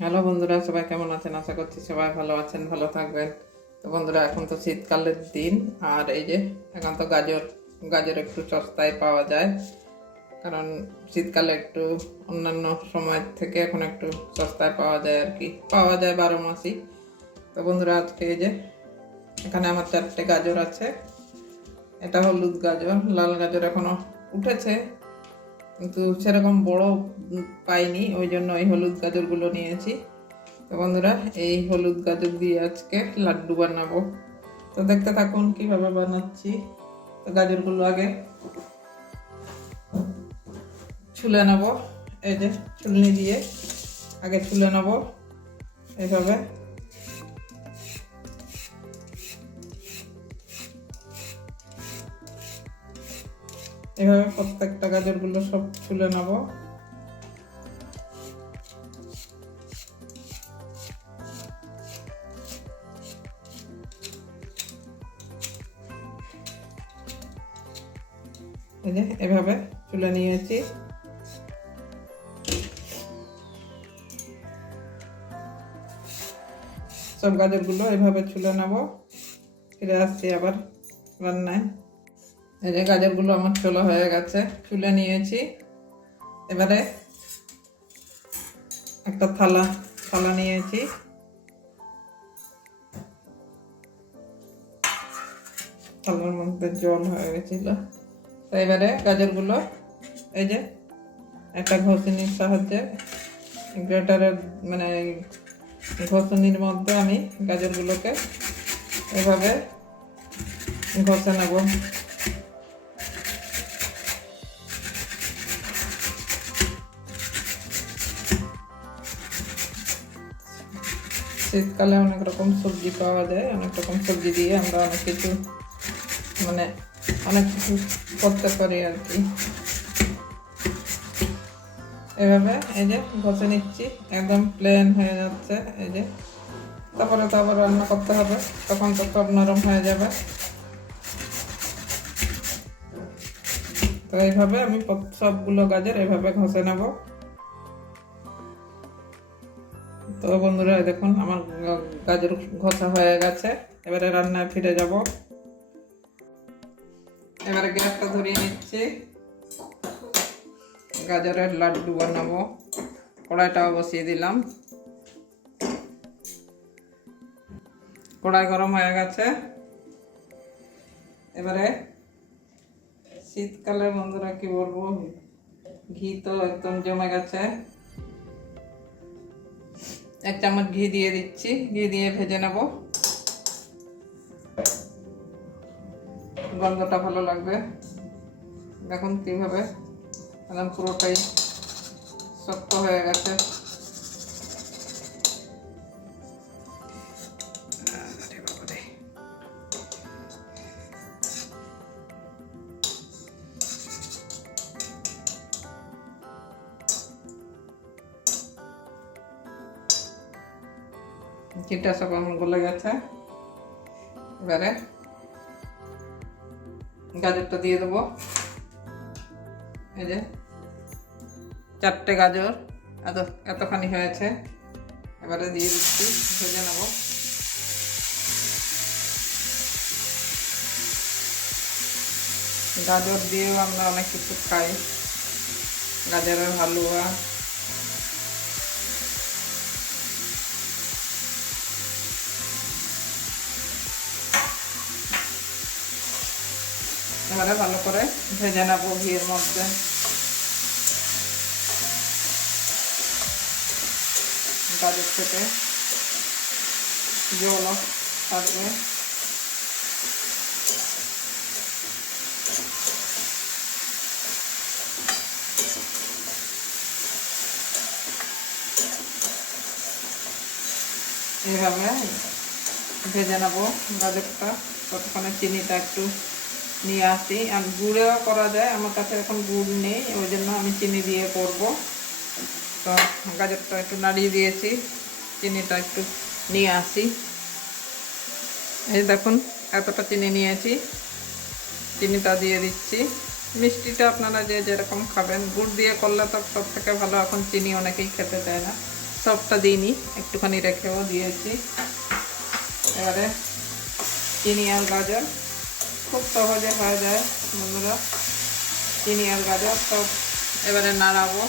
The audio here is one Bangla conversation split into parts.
হ্যালো বন্ধুরা, সবাই কেমন আছেন? আশা করছি সবাই ভালো আছেন, ভালো থাকবেন। তো বন্ধুরা, এখন তো শীতকালের দিন, আর এই যে এখন তো গাজর গাজর একটু সস্তায় পাওয়া যায়। কারণ শীতকালে একটু অন্যান্য সময় থেকে এখন একটু সস্তায় পাওয়া যায় আর কি। পাওয়া যায় বারো মাসই। তো বন্ধুরা, আজকে এই যে এখানে আমার চারটে গাজর আছে। এটা হলুদ গাজর, লাল গাজর এখনও উঠেছে। কিন্তু সেরকম বড় পাইনি, ওই জন্য এই হলুদ গাজরগুলো নিয়েছি। তো বন্ধুরা, এই হলুদ গাজর দিয়ে আজকে লাড্ডু বানাবো। তো দেখতে থাকুন কীভাবে বানাচ্ছি। তো গাজরগুলো আগে ছুলে নেব, এই যে ছুলনি দিয়ে আগে ছুলে নেব, এইভাবে। এভাবে প্রত্যেকটা গাজরগুলো সব ছুলে নেব। এভাবে চুলে নিয়েছি। সব গাজরগুলো এভাবে ছুলে নেব। ফিরে আসছি আবার রান্নায়। এই যে গাজরগুলো আমার ছোলা হয়ে গেছে চুলে নিয়েছি। এবারে একটা থালা থালা নিয়েছি। থালার মধ্যে জল হয়ে গেছিল। তো এবারে গাজরগুলো, এই যে একটা ঘষিনির সাহায্যে গ্রেটারের মানে ঘষনির মধ্যে আমি গাজরগুলোকে এভাবে ঘষে নেব। শীতকালে অনেক রকম সবজি পাওয়া যায়, অনেক রকম সবজি দিয়ে আমরা অনেক কিছু মানে অনেক কিছু করতে পারি আর কি। এভাবে এই যে ঘষে নিচ্ছি, একদম প্লেন হয়ে যাচ্ছে, এই যে। তারপরে তো আবার রান্না করতে হবে, তখন তো সব নরম হয়ে যাবে। তো এইভাবে আমি সবগুলো গাজর এভাবে ঘষে নেব। তো বন্ধুরা, দেখুন, আমার গাজর ঘষা হয়ে গেছে। এবারে রান্নায় ফিরে যাব। এবারে গ্যাসটা ধরিয়ে নিচ্ছি। গাজরের লাড্ডু বানাবো। কড়াইটাও বসিয়ে দিলাম। কড়াই গরম হয়ে গেছে। এবারে শীতকালে বন্ধুরা, কি বলব? ঘি তো একদম জমে গেছে। এক চামচ ঘি দিয়ে দিচ্ছি, ঘি দিয়ে ভেজে নেব। গন্ধটা ভালো লাগবে। দেখুন কীভাবে একদম পুরোটাই শক্ত হয়ে গেছে। ঘিটা সব আমার গলে গেছে। এবারে গাজরটা দিয়ে দেবো। এই যে চারটে গাজর, এত, এতখানি হয়েছে। এবারে দিয়ে দিচ্ছি, ভেজে নেব। গাজর দিয়েও আমরা অনেক কিছু খাই। গাজরের হালুয়া। এবারে ভালো করে ভেজে নেব ঘিয়ের মধ্যে। গাজর থেকে জল থাকবে। এইভাবে ভেজে নেব গাজরটা ততক্ষণে চিনিটা একটু নিয়ে আসি। আর গুঁড়েও করা যায়, আমার কাছে এখন গুড় নেই, ওই জন্য আমি চিনি দিয়ে করব। তো গাজরটা একটু নাড়িয়ে দিয়েছি, চিনিটা একটু নিয়ে আসি। এই দেখুন, এতটা চিনি নিয়েছি। চিনিটা দিয়ে দিচ্ছি। মিষ্টিটা আপনারা যে যেরকম খাবেন, গুড় দিয়ে করলে তো সব থেকে ভালো, এখন চিনি অনেকেই খেতে চায় না। সবটা দিইনি, একটুখানি রেখেও দিয়েছি। এবারে চিনি আর গাজর। খুব সহজে হয়ে যায়, বন্ধুরা। চিনি আর গাজর সব এবারে নাড়াবো।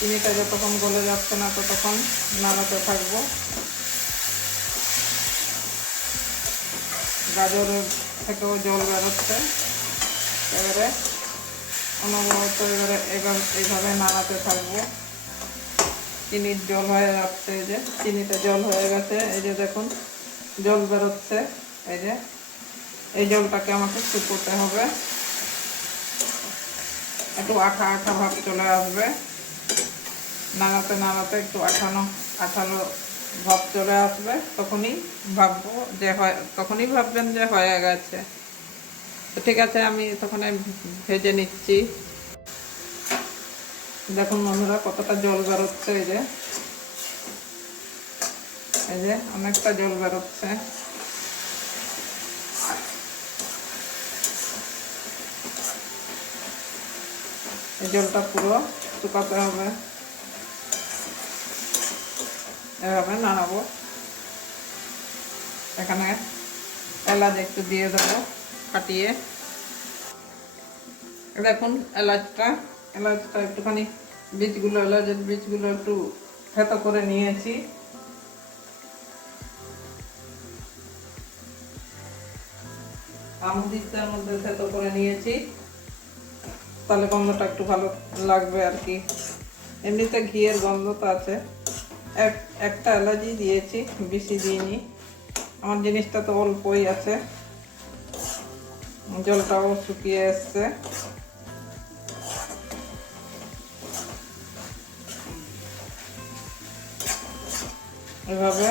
চিনিটা যতক্ষণ গলে যাচ্ছে না, ততক্ষণ নাড়াতে থাকব। গাজরের থেকেও জল বেরোচ্ছে। এবারে অনবরত এবার- এইভাবে নাড়াতে থাকব। চিনির জল হয়ে যাচ্ছে, এই যে চিনিতে জল হয়ে গেছে, এই যে দেখুন, জল বেরোচ্ছে, এই যে। এই জলটাকে আমাকে শুকোতে হবে। একটু আঠা আঠা ভাব চলে আসবে। নাড়াতে নাড়াতে একটু আঠানো আঠালো ভাব চলে আসবে। তখনই ভাববো যে হয়, তখনই ভাববেন যে হয়ে গেছে। তো ঠিক আছে, আমি তখন ভেজে নিচ্ছি। দেখুন বন্ধুরা, কতটা জল বেরোচ্ছে এই যে। এই যে, অনেকটা জল বেরোচ্ছে। জলটা পুরো শুকাতে হবে। এভাবে নাড়াবো। এখানে এলাচ একটু দিয়ে দেবো ফাটিয়ে। দেখুন, এলাচটা এলাচটা একটুখানি, বীজগুলো, এলাচের বীজগুলো একটু থেতো করে নিয়েছি। আমদিস্তার মধ্যে থেতো করে নিয়েছি। তাহলে গন্ধটা একটু ভালো লাগবে আর কি। এমনিতে ঘিয়ের গন্ধ তো আছে। এক, একটা এলাচি দিয়েছি, বেশি দিইনি। আমার জিনিসটা তো অল্পই আছে। জলটাও শুকিয়ে এসছে। এভাবে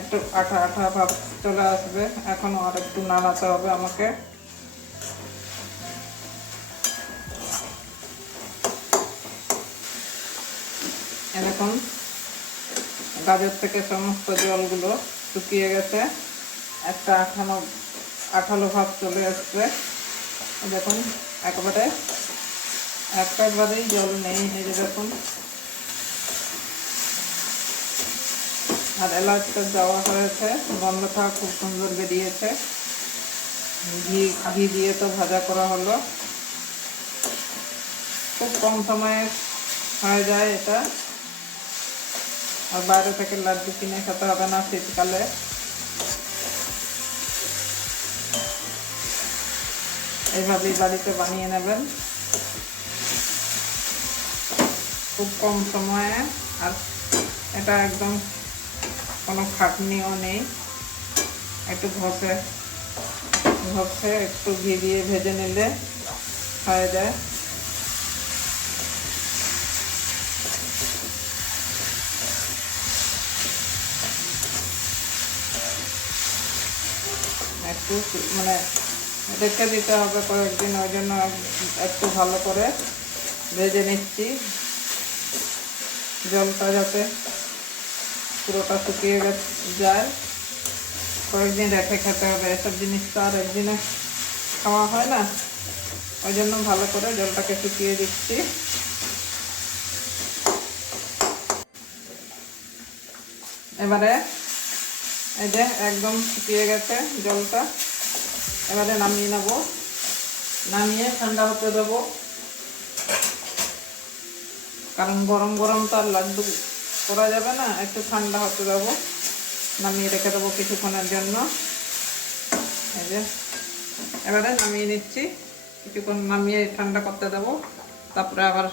একটু আঠা আঠা ভাব চলে আসবে। এখনও আর একটু নাড়াতে হবে আমাকে। এরকম গাজর থেকে সমস্ত জলগুলো শুকিয়ে গেছে। একটা আঠানো আঠালো ভাব চলে আসছে। দেখুন, একবারে একেবারেই জল নেই এই দেখুন। আর এলাচটা দেওয়া হয়েছে গন্ধটা খুব সুন্দর বেরিয়েছে। ঘি ঘি দিয়ে তো ভাজা করা হলো। খুব কম সময়ে হয়ে যায় এটা। আর বাইরে থেকে লাড্ডু কিনে খেতে হবে না শীতকালে। এইভাবেই বাড়িতে বানিয়ে নেবেন। খুব কম সময়ে, আর এটা একদম কোনো খাটনিও নেই। একটু ঘষে ঘষে একটু ঘি দিয়ে ভেজে নিলে হয়ে যায়। একটু মানে রেখে দিতে হবে কয়েকদিন, ওই জন্য একটু ভালো করে ভেজে নিচ্ছি। জলটা যাতে পুরোটা শুকিয়ে যায়। কয়েকদিন রেখে খেতে হবে। এসব জিনিস তো আর একদিনে খাওয়া হয় না। ওই জন্য ভালো করে জলটাকে শুকিয়ে দিচ্ছি। এবারে এই যে একদম শুকিয়ে গেছে জলটা। এবারে নামিয়ে নেব। নামিয়ে ঠান্ডা হতে দেবো। কারণ গরম গরম তো আর লাড্ডু করা যাবে না, একটু ঠান্ডা হতে দেবো। নামিয়ে রেখে দেবো কিছুক্ষণের জন্য। এই যে, এবারে নামিয়ে নিচ্ছি। কিছুক্ষণ নামিয়ে ঠান্ডা করতে দেবো। তারপরে আবার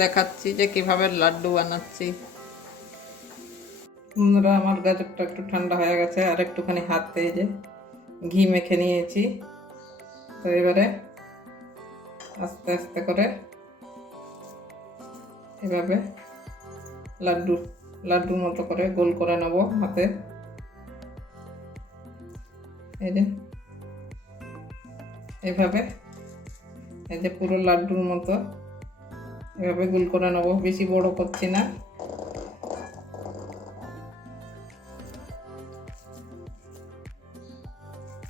দেখাচ্ছি যে কীভাবে লাড্ডু বানাচ্ছি। বন্ধুরা, আমার গাজরটা একটু ঠান্ডা হয়ে গেছে, আর একটুখানি হাতে এই যে ঘি মেখে নিয়েছি। তো এবারে আস্তে আস্তে করে এভাবে লাড্ডু লাড্ডুর মতো করে গোল করে নেব হাতে। এই যে এভাবে, এই যে পুরো লাড্ডুর মতো এভাবে গোল করে নেব, বেশি বড় করছি না।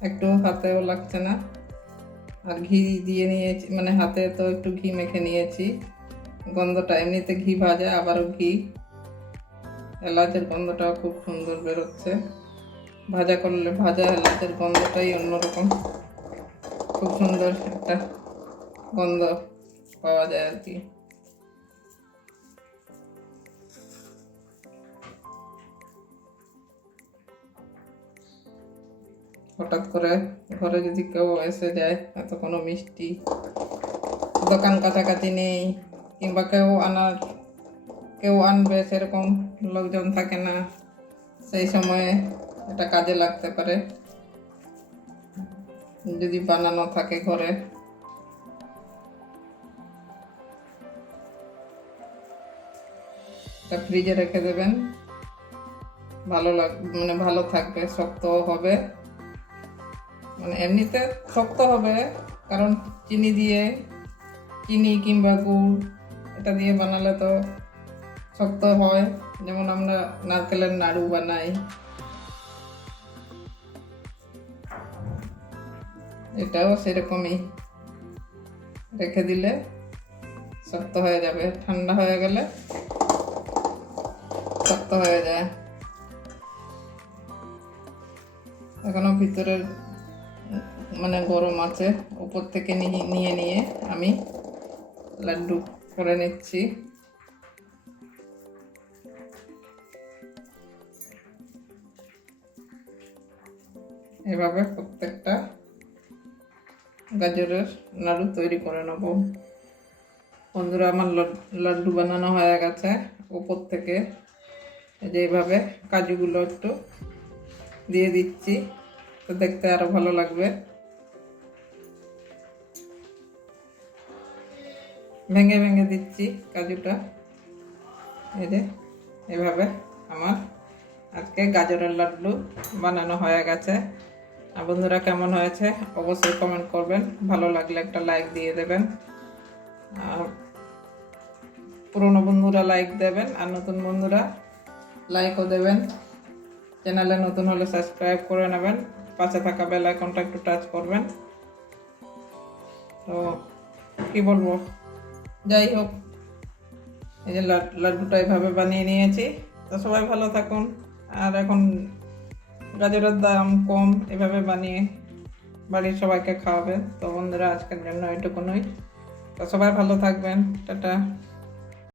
একটু হাতেও লাগছে না। আর ঘি দিয়ে নিয়েছি মানে হাতে তো একটু ঘি মেখে নিয়েছি। গন্ধটা, এমনিতে ঘি ভাজা, আবারও ঘি। এলাচের গন্ধটাও খুব সুন্দর বেরোচ্ছে। ভাজা করলে, ভাজা এলাচের গন্ধটাই অন্যরকম। খুব সুন্দর একটা গন্ধ পাওয়া যায় আর কি। হঠাৎ করে ঘরে যদি কেউ এসে যায়, হয়তো কোনো মিষ্টি, দোকান কাছাকাছি নেই, কিংবা কেউ আনার, কেউ আনবে সেরকম লোকজন থাকে না, সেই সময়ে এটা কাজে লাগতে পারে। যদি বানানো থাকে ঘরে। এটা ফ্রিজে রেখে দেবেন। ভালো লাগ মানে ভালো থাকবে, শক্তও হবে। মানে এমনিতে শক্ত হবে, কারণ চিনি দিয়ে, চিনি কিংবা গুড় এটা দিয়ে বানালে তো শক্ত হয়। যেমন আমরা নারকেলের নাড়ু বানাই। এটাও সেরকমই। রেখে দিলে শক্ত হয়ে যাবে। ঠান্ডা হয়ে গেলে শক্ত হয়ে যায়। এখনও ভিতরের মানে গরম আছে, উপর থেকে নিয়ে নিয়ে আমি লাড্ডু করে নিচ্ছি। এভাবে প্রত্যেকটা গাজরের নাড়ু তৈরি করে নেব। বন্ধুরা, আমার লাড- লাড্ডু বানানো হয়ে গেছে। উপর থেকে এই যে এইভাবে কাজুগুলো একটু দিয়ে দিচ্ছি, তো দেখতে আরও ভালো লাগবে। ভেঙে ভেঙে দিচ্ছি কাজুটা। এই যে, এভাবে আমার আজকে গাজরের লাড্ডু বানানো হয়ে গেছে। আর বন্ধুরা কেমন হয়েছে? অবশ্যই কমেন্ট করবেন। ভালো লাগলে একটা লাইক দিয়ে দেবেন। আর পুরনো বন্ধুরা লাইক দেবেন। আর নতুন বন্ধুরা লাইকও দেবেন। চ্যানেলে নতুন হলে সাবস্ক্রাইব করে নেবেন। পাশে থাকা বেল আইকনটা একটু টাচ করবেন। তো, কি বলব? যাই হোক এই যে লাড- লাড্ডুটা এভাবে বানিয়ে নিয়েছি। তো সবাই ভালো থাকুন। আর এখন গাজরের দাম কম, এভাবে বানিয়ে বাড়ির সবাইকে খাওয়াবেন। তো বন্ধুরা, আজকের জন্য এটুকুনই। তো সবাই ভালো থাকবেন। টাটা।